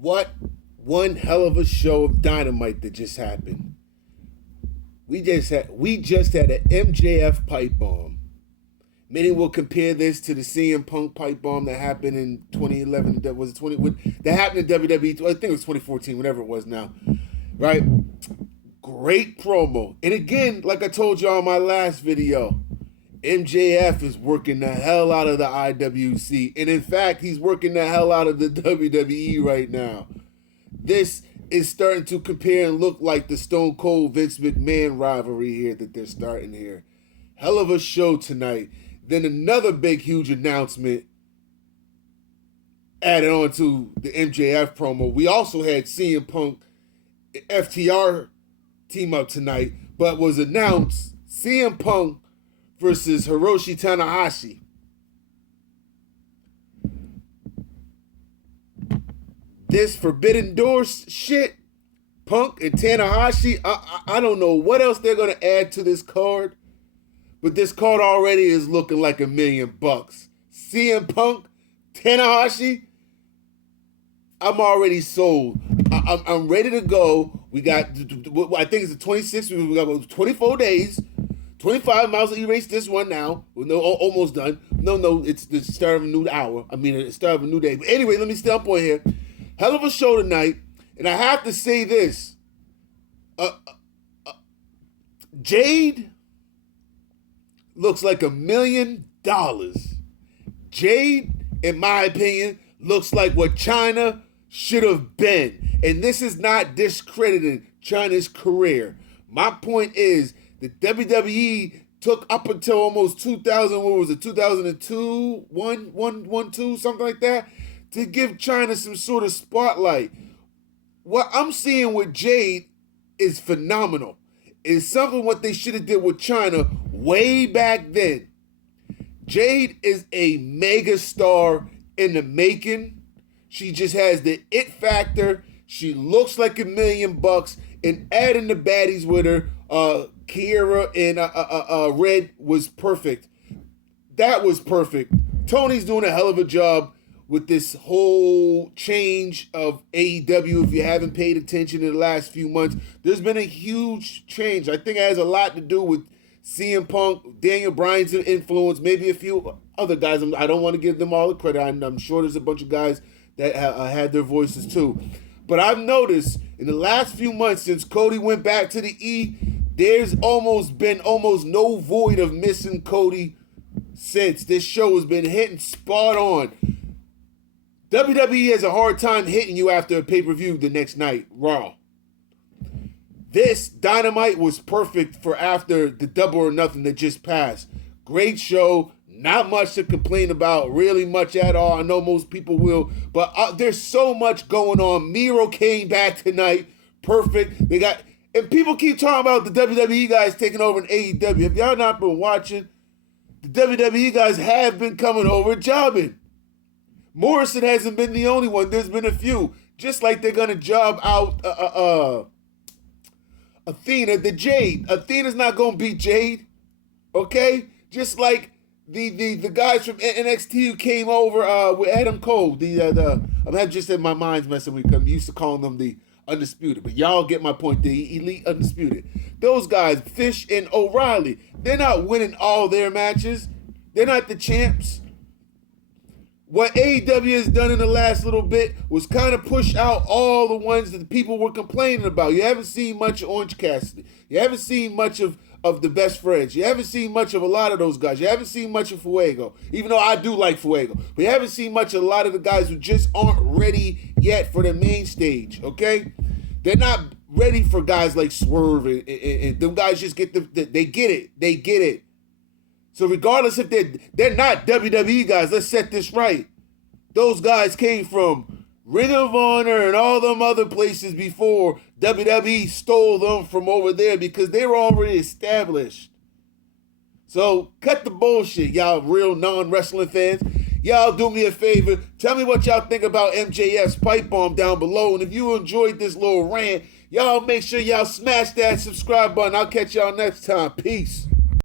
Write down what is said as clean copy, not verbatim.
What one hell of a show of Dynamite that just happened. We just had an MJF pipe bomb. Many will compare this to the CM Punk pipe bomb that happened in 2011. That was that happened in WWE. I think it was 2014, whatever it was now. Right? Great promo. And again, like I told y'all in my last video, MJF is working the hell out of the IWC. And in fact, he's working the hell out of the WWE right now. This is starting to compare and look like the Stone Cold Vince McMahon rivalry here that they're starting here. Hell of a show tonight. Then another big, huge announcement added on to the MJF promo. We also had CM Punk FTR team up tonight, but was announced CM Punk versus Hiroshi Tanahashi. This Forbidden Door shit, Punk and Tanahashi, I don't know what else they're going to add to this card, but this card already is looking like $1 million. CM Punk, Tanahashi, I'm already sold. I'm ready to go. We got, I think it's the 26th. We got 24 days, 25 miles to erase this one now. No, almost done. No, it's the start of a new hour. I mean, the start of a new day. But anyway, let me stay up on here. Hell of a show tonight. And I have to say this. Jade looks like $1 million. Jade, in my opinion, looks like what China should have been. And this is not discrediting China's career. My point is that WWE took up until almost 2000, what was it, 2002, 2, something like that, to give China some sort of spotlight. What I'm seeing with Jade is phenomenal. It's something what they should have did with China way back then. Jade is a mega star in the making. She just has the it factor. She looks like $1 million, and adding the baddies with her, Kiera and Red was perfect. That was perfect. Tony's doing a hell of a job with this whole change of AEW. If you haven't paid attention in the last few months, there's been a huge change. I think it has a lot to do with CM Punk, Daniel Bryan's influence, maybe a few other guys. I don't want to give them all the credit. I'm sure there's a bunch of guys that had their voices too. But I've noticed in the last few months since Cody went back to the E, there's been almost no void of missing Cody since. This show has been hitting spot on. WWE has a hard time hitting you after a pay-per-view the next night, Raw. This Dynamite was perfect for after the Double or Nothing that just passed. Great show. Not much to complain about, really much at all. I know most people will, but there's so much going on. Miro came back tonight. Perfect. They got, and people keep talking about the WWE guys taking over in AEW. If y'all not been watching, the WWE guys have been coming over jobbing. Morrison hasn't been the only one. There's been a few. Just like they're going to job out Athena, the Jade. Athena's not going to beat Jade. Okay? Just like the guys from NXT who came over with Adam Cole. I'm just in my mind's messing with them. Used to calling them the Undisputed. But y'all get my point. The Elite Undisputed. Those guys, Fish and O'Reilly, they're not winning all their matches. They're not the champs. What AEW has done in the last little bit was kind of push out all the ones that the people were complaining about. You haven't seen much of Orange Cassidy. You haven't seen much of the Best Friends. You haven't seen much of a lot of those guys. You haven't seen much of Fuego, even though I do like Fuego. But you haven't seen much of a lot of the guys who just aren't ready yet for the main stage, okay? They're not ready for guys like Swerve, and them guys just get they get it. They get it. So regardless if they're not WWE guys, let's set this right. Those guys came from Ring of Honor and all them other places before WWE stole them from over there because they were already established. So cut the bullshit, y'all real non-wrestling fans. Y'all do me a favor. Tell me what y'all think about MJF's pipe bomb down below. And if you enjoyed this little rant, y'all make sure y'all smash that subscribe button. I'll catch y'all next time. Peace.